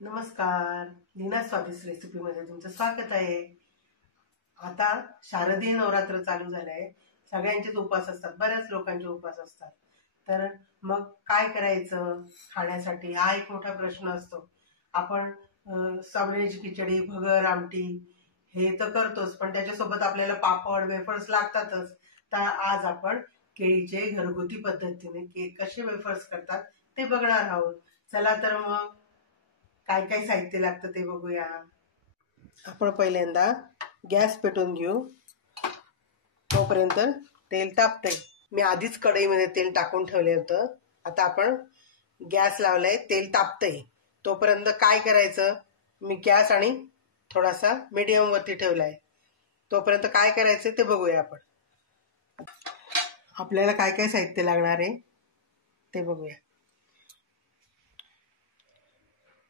नमस्कार, लीना स्वादिष्ट रेसिपीमध्ये तुमचं स्वागत आहे। आता शारदीय नवरात्र चालू झालंय। सगळ्यांचेच उपवास असतात, बऱ्याच लोकांचे उपवास असतात। तर मग काय करायचं खाण्यासाठी हा एक मोठा प्रश्न असतो। आपण साबुदाण्याची खिचडी, भगर, आमटी हे तर करतोच, पण त्याच्यासोबत आपल्याला पापड, वेफर्स लागतातच। तर आज आपण केळीचे घरगुती पद्धतीने कसे वेफर्स करतात ते बघणार आहोत। चला तर मग काय काय साहित्य लागतं ते बघूया। आपण पहिल्यांदा गॅस पेटवून घेऊ, तोपर्यंत तेल तापतंय। मी आधीच कढईमध्ये तेल टाकून ठेवले होतं। आता आपण गॅस लावलाय, तेल तापतंय। तोपर्यंत काय करायचं, मी गॅस आणि थोडासा मीडियम वरती ठेवलाय। तोपर्यंत काय करायचं ते बघूया आपण। आपल्याला काय काय साहित्य लागणार आहे ते बघूया।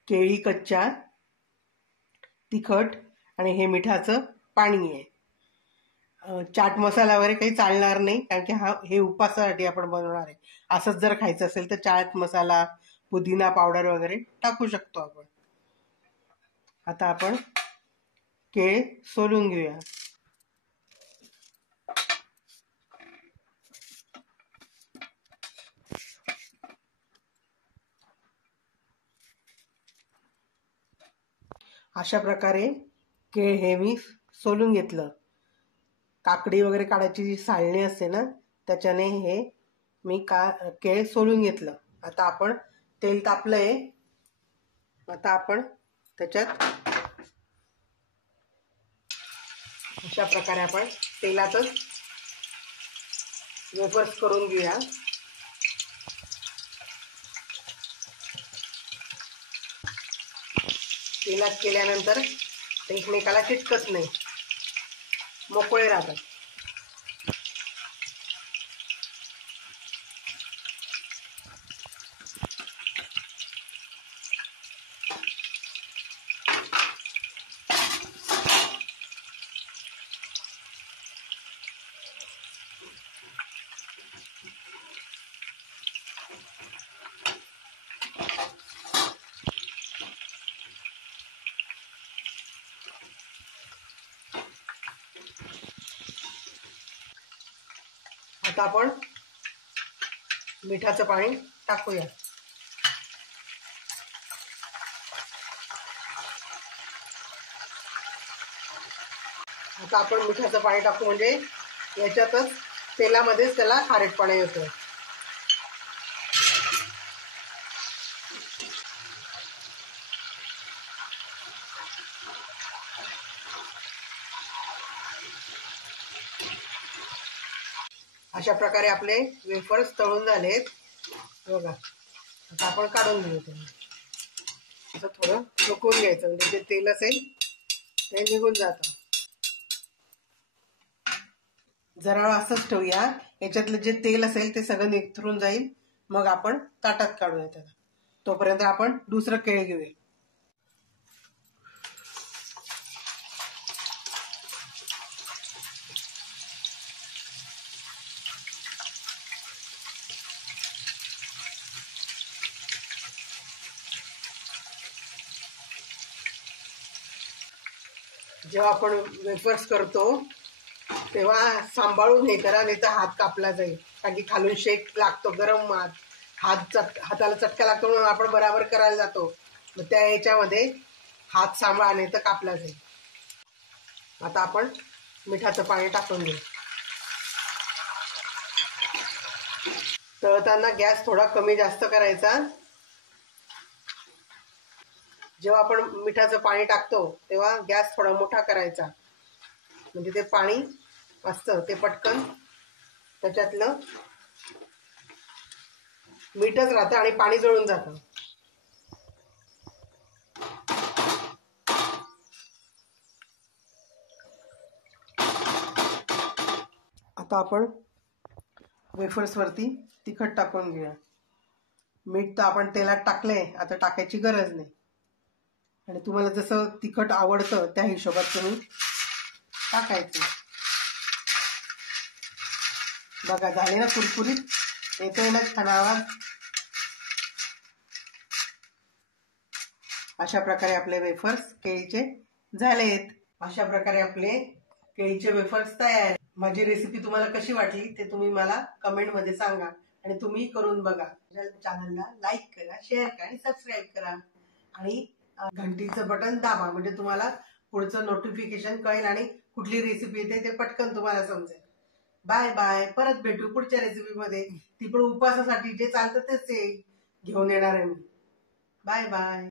केळी कच्च्या, तिखट आणि हे मिठाचं पाणी आहे। चाट मसाला वगैरे काही चालणार नाही, कारण की हे उपवासासाठी आपण बनवणार आहे। असंच जर खायचं असेल तर चाट मसाला, पुदिना पावडर वगैरे टाकू शकतो आपण। आता आपण केळी सोलून घेऊया। अशा प्रकारे केळ हे मी सोलून घेतलं। काकडी वगैरे काढायची जी साळणी असते ना, त्याच्याने हे मी केळ सोलून घेतलं। आता आपण तेल तापलंय, आता आपण त्याच्यात अशा प्रकारे आपण तेलातच वेफर्स करून घेऊया। तेलात केल्यानंतर एकमेकाला चिटकत नाही, मोकळे राहतात। आता आपण मिठाचं पाणी टाकूया। आता आपण मिठाचं पाणी टाकू, म्हणजे याच्यातच तेलामध्येच त्याला खारटपणा येतो। अशा प्रकारे आपले वेफर्स तळून झालेत बघा। आता आपण काढून घेऊ त्यांना। असं थोडं सुकवून घ्यायचं, म्हणजे जे तेल असेल ते निघून जातं। जरा वेळ असंच ठेवूया, याच्यातलं जे तेल असेल ते सगळं निथरून जाईल। मग आपण ताटात काढूया त्याला। तोपर्यंत आपण दुसरं केळ घेऊया। जेव्हा आपण वेफर्स करतो तेव्हा सांभाळून हे करा, नाही तर हात कापला जाईल। कारण की खालून शेक लागतो, गरम हाताला चटका लागतो, म्हणून आपण बराबर करायला जातो। मग त्या ह्याच्यामध्ये हात सांभाळा, नाही तर कापला जाईल। आता आपण मिठाचं पाणी टाकून घेऊ। तळताना गॅस थोडा कमी जास्त करायचा। जेव्हा आपण मिठाचं पाणी टाकतो तेव्हा गॅस थोडा मोठा करायचा, म्हणजे ते पाणी असतं ते पटकन त्याच्यातलं मीठच राहतं आणि पाणी जळून जातं। आता आपण वेफर्स वरती तिखट टाकून घेऊया। मीठ तर आपण तेलात टाकलंय, आता टाकायची गरज नाही। आणि तुम्हाला जसं तिखट आवडतं त्या हिशोबात तुम्ही टाकायचं। बघा झाले ना कुरकुरीत, येतोय ना छान आवाज। अशा प्रकारे आपले वेफर्स केळीचे झालेत. अशा प्रकारे आपले केळीचे वेफर्स तयार. माझी रेसिपी तुम्हाला कशी वाटली ते तुम्ही मला कमेंट मध्ये सांगा आणि तुम्ही करून बघा. चॅनलला लाईक करा, शेअर करा आणि सबस्क्राईब करा आणि घंटीचं बटन दाबा म्हणजे तुम्हाला पुढचं नोटिफिकेशन कळेल आणि कुठली रेसिपी येते ते पटकन तुम्हाला समजेल. Bye bye. परत भेटू पुढच्या रेसिपीमध्ये. ती पण उपवासासाठी जे चालतं तेच घेऊन येणार आहे मी. Bye bye.